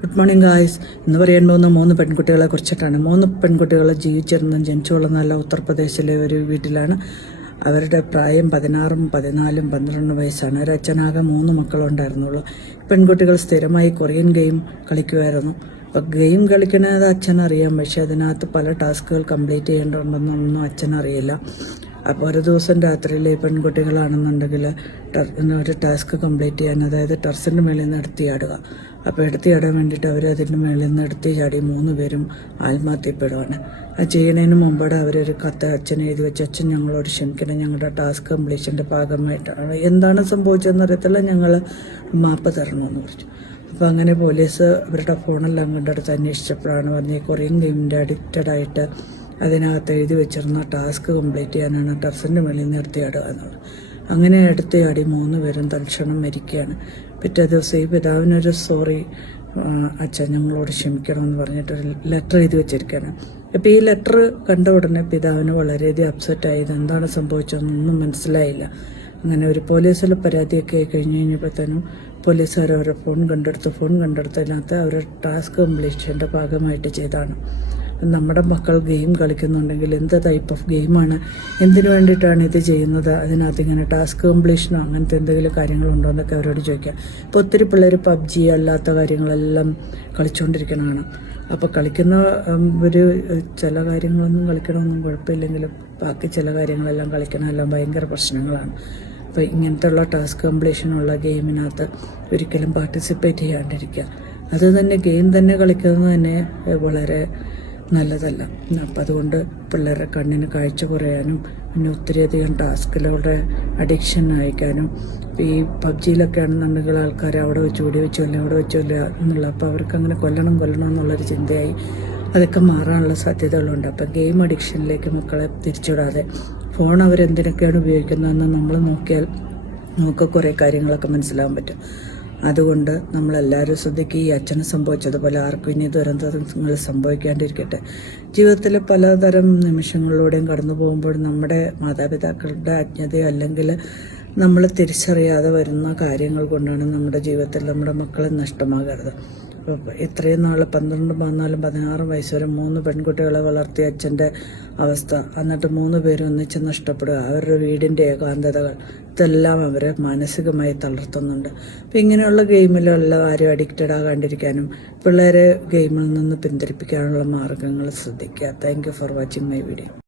Good morning guys എന്ന് പറയാൻ മൂന്ന് പെൺകുട്ടികളെ കുറിച്ചിട്ടാണ്. മൂന്ന് പെൺകുട്ടികൾ ജീവിച്ചിരുന്ന ജനിച്ചു വളർന്നല്ല ഉത്തർപ്രദേശിലെ ഒരു വീട്ടിലാണ്. അവരുടെ പ്രായം പതിനാറും പതിനാലും പന്ത്രണ്ടും വയസ്സാണ്. ഒരു അച്ഛനാകെ മൂന്ന് മക്കളുണ്ടായിരുന്നുള്ളൂ. പെൺകുട്ടികൾ സ്ഥിരമായി കൊറിയൻ ഗെയിം കളിക്കുമായിരുന്നു. അപ്പോൾ ഗെയിം കളിക്കണത് അച്ഛനറിയാം. പക്ഷേ അതിനകത്ത് പല ടാസ്കുകൾ കംപ്ലീറ്റ് ചെയ്യേണ്ടതുണ്ടെന്നൊന്നും അച്ഛനറിയില്ല. അപ്പോൾ ഒരു ദിവസം രാത്രിയിൽ പെൺകുട്ടികളാണെന്നുണ്ടെങ്കിൽ ഒരു ടാസ്ക് കംപ്ലീറ്റ് ചെയ്യാൻ അതായത് ടെറസിന്റെ മേളിൽ നിന്ന് എടുത്തിയാടുക അപ്പോൾ എടുത്തിയാടാൻ വേണ്ടിയിട്ട് അവർ അതിന്റെ മേളിൽ നിന്ന് എടുത്ത് ചാടി മൂന്ന് പേരും ആത്മഹത്യപ്പെടുവാണ്. അത് ചെയ്യുന്നതിന് മുമ്പോടെ അവരൊരു കത്ത് അച്ഛൻ എഴുതി വെച്ച് അച്ഛൻ ഞങ്ങളോട് ക്ഷമിക്കണം ഞങ്ങളുടെ ടാസ്ക് കംപ്ലീഷന്റെ ഭാഗമായിട്ടാണ്. എന്താണ് സംഭവിച്ചതെന്ന് അറിയത്തില്ല ഞങ്ങൾ മാപ്പ് തരണമെന്ന് പറഞ്ഞു. അപ്പോൾ അങ്ങനെ പോലീസ് അവരുടെ ഫോണെല്ലാം കണ്ടെടുത്ത് അന്വേഷിച്ചപ്പോഴാണ് പറഞ്ഞ് കൊറിയൻ ഗെയിമിന്റെ അഡിക്റ്റഡ് ആയിട്ട് അതിനകത്ത് എഴുതി വെച്ചിരുന്ന ടാസ്ക് കംപ്ലീറ്റ് ചെയ്യാനാണ് ടെറസിന്റെ മേളിൽ നിർത്തിയാടുക എന്നുള്ളത്. അങ്ങനെ എടുത്തയാടി മൂന്ന് പേരും തൽക്ഷണം മരിക്കുകയാണ്. പിറ്റേ ദിവസം ഈ പിതാവിനൊരു സോറി അച്ഛൻ ഞങ്ങളോട് ക്ഷമിക്കണമെന്ന് പറഞ്ഞിട്ട് ഒരു ലെറ്റർ എഴുതി വെച്ചിരിക്കുകയാണ്. അപ്പോൾ ഈ ലെറ്റർ കണ്ട ഉടനെ പിതാവിന് വളരെയധികം അപ്സെറ്റായി ഇതെന്താണ് സംഭവിച്ചതെന്നൊന്നും മനസ്സിലായില്ല. അങ്ങനെ ഒരു പോലീസിൽ പരാതിയൊക്കെ ആയി കഴിഞ്ഞ് കഴിഞ്ഞപ്പോഴത്തേനും പോലീസുകാർ അവരുടെ ഫോൺ കണ്ടെടുത്ത്. ഫോൺ കണ്ടെടുത്തതിനകത്ത് അവരുടെ ടാസ്ക് കംപ്ലീഷന്റെ ഭാഗമായിട്ട് ചെയ്താണ് നമ്മുടെ മക്കൾ ഗെയിം കളിക്കുന്നുണ്ടെങ്കിൽ എന്ത് ടൈപ്പ് ഓഫ് ഗെയിമാണ് എന്തിനു വേണ്ടിയിട്ടാണ് ഇത് ചെയ്യുന്നത്? അതിനകത്ത് ഇങ്ങനെ ടാസ്ക് കംപ്ലീഷനോ അങ്ങനത്തെ എന്തെങ്കിലും കാര്യങ്ങളുണ്ടോ എന്നൊക്കെ അവരോട് ചോദിക്കുക. ഇപ്പോൾ ഒത്തിരി പിള്ളേർ പബ്ജി അല്ലാത്ത കാര്യങ്ങളെല്ലാം കളിച്ചുകൊണ്ടിരിക്കണതാണ് അപ്പോൾ കളിക്കുന്ന ഒരു ചില കാര്യങ്ങളൊന്നും കളിക്കണമൊന്നും കുഴപ്പമില്ലെങ്കിലും ബാക്കി ചില കാര്യങ്ങളെല്ലാം കളിക്കണമെല്ലാം ഭയങ്കര പ്രശ്നങ്ങളാണ്. അപ്പോൾ ഇങ്ങനത്തെ ഉള്ള ടാസ്ക് കംപ്ലീഷനുള്ള ഗെയിമിനകത്ത് ഒരിക്കലും പാർട്ടിസിപ്പേറ്റ് ചെയ്യാണ്ടിരിക്കുക. അത് തന്നെ ഗെയിം തന്നെ കളിക്കുന്നത് തന്നെ വളരെ നല്ലതല്ല. അപ്പം അതുകൊണ്ട് പിള്ളേരുടെ കണ്ണിന് കാഴ്ച കുറയാനും പിന്നെ ഒത്തിരിയധികം ടാസ്കിലൂടെ അഡിക്ഷൻ അയക്കാനും ഈ പബ്ജിയിലൊക്കെ ആണെന്നുണ്ടെങ്കിൽ ആൾക്കാർ അവിടെ വെച്ച് ഓടി വെച്ച് കൊല്ലുക അവിടെ വെച്ച് കൊല്ലുക എന്നുള്ള അപ്പോൾ അവർക്ക് അങ്ങനെ കൊല്ലണം കൊല്ലണം എന്നുള്ളൊരു ചിന്തയായി അതൊക്കെ മാറാനുള്ള സാധ്യതകളുണ്ട് അപ്പം ഗെയിം അഡിക്ഷനിലേക്ക് മക്കളെ തിരിച്ചുവിടാതെ ഫോൺ അവരെന്തിനൊക്കെയാണ് ഉപയോഗിക്കുന്നതെന്ന് നമ്മൾ നോക്കിയാൽ നമുക്ക് കുറേ കാര്യങ്ങളൊക്കെ മനസ്സിലാകാൻ പറ്റും. അതുകൊണ്ട് നമ്മളെല്ലാവരും ശ്രദ്ധിക്കുക. ഈ അച്ഛന് സംഭവിച്ചതുപോലെ ആർക്കും ഇനി ദുരന്തങ്ങൾ സംഭവിക്കാണ്ടിരിക്കട്ടെ. ജീവിതത്തിൽ പലതരം നിമിഷങ്ങളിലൂടെയും കടന്നു പോകുമ്പോൾ നമ്മുടെ മാതാപിതാക്കളുടെ അജ്ഞതയോ അല്ലെങ്കിൽ നമ്മൾ തിരിച്ചറിയാതെ വരുന്ന കാര്യങ്ങൾ കൊണ്ടാണ് നമ്മുടെ ജീവിതത്തിൽ നമ്മുടെ മക്കളെ നഷ്ടമാകരുത്. ഇത്രയും നാൾ പന്ത്രണ്ടും പതിനാലും പതിനാറും വയസ്സ് വരെ മൂന്ന് പെൺകുട്ടികളെ വളർത്തിയ അച്ഛന്റെ അവസ്ഥ. എന്നിട്ട് മൂന്ന് പേരും ഒന്നിച്ച് നഷ്ടപ്പെടുക. അവരുടെ വീടിന്റെ ഏകാന്തതകൾ. ഇതെല്ലാം അവരെ മാനസികമായി തളർത്തുന്നുണ്ട്. അപ്പം ഇങ്ങനെയുള്ള ഗെയിമിലെല്ലാം ആരും അഡിക്റ്റഡ് ആകാണ്ടിരിക്കാനും പിള്ളേരെ ഗെയിമിൽ നിന്ന് പിന്തിരിപ്പിക്കാനുള്ള മാർഗങ്ങൾ ശ്രദ്ധിക്കുക. Thank for watching my video